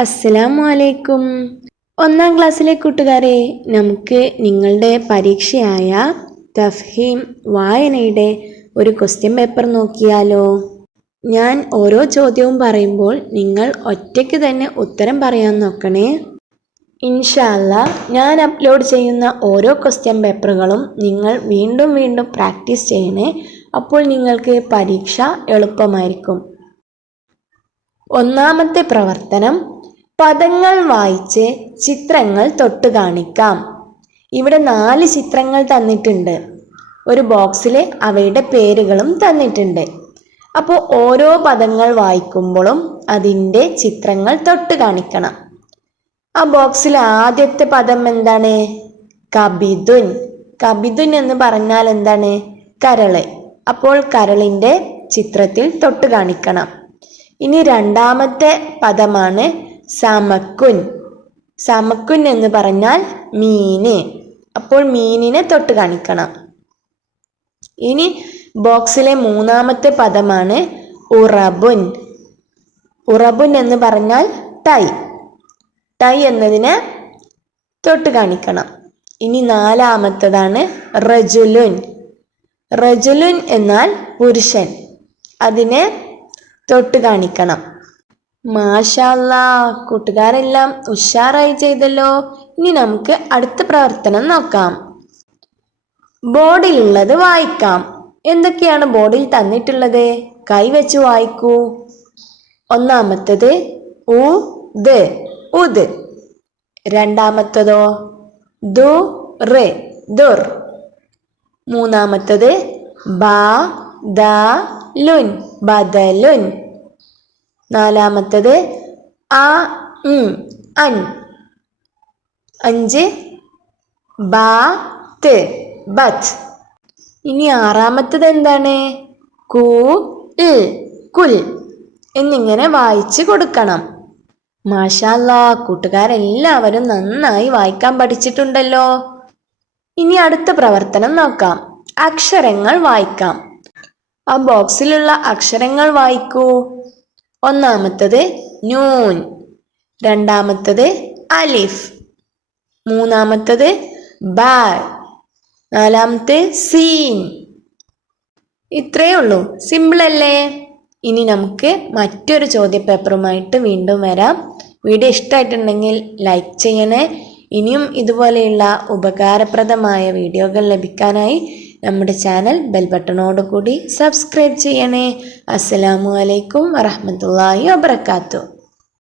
അസ്സലാമു അലൈക്കും. ഒന്നാം ക്ലാസ്സിലെ കൂട്ടുകാരെ, നമുക്ക് നിങ്ങളുടെ പരീക്ഷയായ തഫ്ഹീം വായനയുടെ ഒരു ക്വസ്റ്റ്യൻ പേപ്പർ നോക്കിയാലോ? ഞാൻ ഓരോ ചോദ്യവും പറയുമ്പോൾ നിങ്ങൾ ഒറ്റയ്ക്ക് തന്നെ ഉത്തരം പറയാൻ നോക്കണേ. ഇൻഷാ അല്ലാഹ് ഞാൻ അപ്ലോഡ് ചെയ്യുന്ന ഓരോ ക്വസ്റ്റ്യൻ പേപ്പറുകളും നിങ്ങൾ വീണ്ടും വീണ്ടും പ്രാക്ടീസ് ചെയ്യണേ. അപ്പോൾ നിങ്ങൾക്ക് പരീക്ഷ എളുപ്പമായിരിക്കും. ഒന്നാമത്തെ പ്രവർത്തനം, പദങ്ങൾ വായിച്ച് ചിത്രങ്ങൾ തൊട്ട് കാണിക്കാം. ഇവിടെ 4 ചിത്രങ്ങൾ തന്നിട്ടുണ്ട്. ഒരു ബോക്സിൽ അവയുടെ പേരുകളും തന്നിട്ടുണ്ട്. അപ്പോൾ ഓരോ പദങ്ങൾ വായിക്കുമ്പോഴും അതിൻ്റെ ചിത്രങ്ങൾ തൊട്ട് കാണിക്കണം. ആ ബോക്സിൽ ആദ്യത്തെ പദം എന്താണ്? കബിദുൻ. കബിദുൻ എന്ന് പറഞ്ഞാൽ എന്താണ്? കരള്. അപ്പോൾ കരളിൻ്റെ ചിത്രത്തിൽ തൊട്ട് കാണിക്കണം. ഇനി രണ്ടാമത്തെ പദമാണ് സമക്കുൻ. സമക്കുൻ എന്ന് പറഞ്ഞാൽ മീന്. അപ്പോൾ മീനിനെ തൊട്ട് കാണിക്കണം. ഇനി ബോക്സിലെ മൂന്നാമത്തെ പദമാണ് ഉറബുൻ. ഉറബുൻ എന്ന് പറഞ്ഞാൽ ടൈ. ടൈ എന്നതിനെ തൊട്ട് കാണിക്കണം. ഇനി നാലാമത്തതാണ് റജുലുൻ. റജുലുൻ എന്നാൽ പുരുഷൻ. അതിനെ തൊട്ട് കാണിക്കണം. മാഷാ അല്ലാഹ്, കൂട്ടുകാരെല്ലാം ഉഷാറായി ചെയ്തല്ലോ. ഇനി നമുക്ക് അടുത്ത പ്രവർത്തനം നോക്കാം. ബോർഡിലുള്ളത് വായിക്കാം. എന്തൊക്കെയാണ് ബോർഡിൽ തന്നിട്ടുള്ളത്? കൈവച്ച് വായിക്കൂ. ഒന്നാമത്തത് ഉദ്, ഉദ്. രണ്ടാമത്തതോ ദുർ, ദുർ. മൂന്നാമത്തത് ബദലുൻ, ബദലുൻ. നാലാമത്തത് അൻ. 5 ബാത്ത്, ബത്ത്. ഇനി ആറാമത്തത് എന്താണ്? കുൽ എന്നിങ്ങനെ വായിച്ച് കൊടുക്കണം. മാഷാ അല്ലാഹ്, കൂട്ടുകാരെല്ലാവരും നന്നായി വായിക്കാൻ പഠിച്ചിട്ടുണ്ടല്ലോ. ഇനി അടുത്ത പ്രവർത്തനം നോക്കാം. അക്ഷരങ്ങൾ വായിക്കാം. ആ ബോക്സിലുള്ള അക്ഷരങ്ങൾ വായിക്കൂ. ഒന്നാമത്തത് നൂൻ, രണ്ടാമത്തത് അലിഫ്, മൂന്നാമത്തത് ബാ, നാലാമത്തെ സീൻ. ഇത്രയേ ഉള്ളൂ. സിമ്പിൾ അല്ലേ? ഇനി നമുക്ക് മറ്റൊരു ചോദ്യപേപ്പറുമായിട്ട് വീണ്ടും വരാം. വീഡിയോ ഇഷ്ടമായിട്ടുണ്ടെങ്കിൽ ലൈക്ക് ചെയ്യണേ. ഇനിയും ഇതുപോലെയുള്ള ഉപകാരപ്രദമായ വീഡിയോകൾ ലഭിക്കാനായി നമ്മുടെ ചാനൽ ബെൽ ബട്ടണോട് കൂടി സബ്സ്ക്രൈബ് ചെയ്യണേ. അസ്സലാമു അലൈക്കും വറഹ്മത്തുള്ളാഹി വബറകാതുഹു.